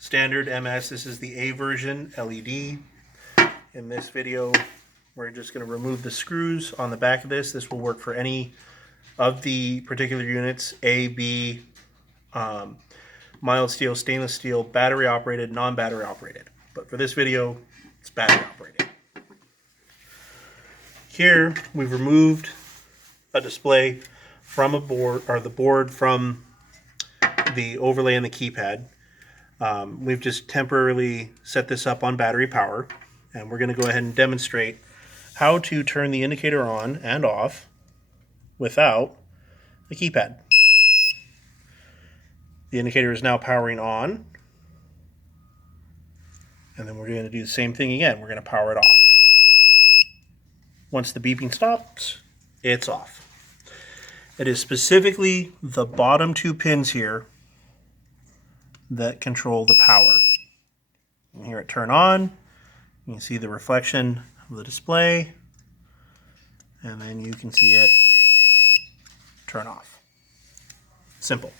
standard MS. This is the A version LED. In this video, we're just going to remove the screws on the back of this. This will work for any of the particular units, A, B, mild steel, stainless steel, battery operated, non-battery operated. But for this video, it's battery operated. Here, we've removed a display from a board, or the board from the overlay and the keypad. We've just temporarily set this up on battery power, and we're going to go ahead and demonstrate how to turn the indicator on and off without the keypad. The indicator is now powering on, and then we're going to do the same thing again. We're going to power it off. Once the beeping stops, it's off. It is specifically the bottom two pins here that control the power. You can hear it turn on. You can see the reflection of the display, and then you can see it turn off. Simple.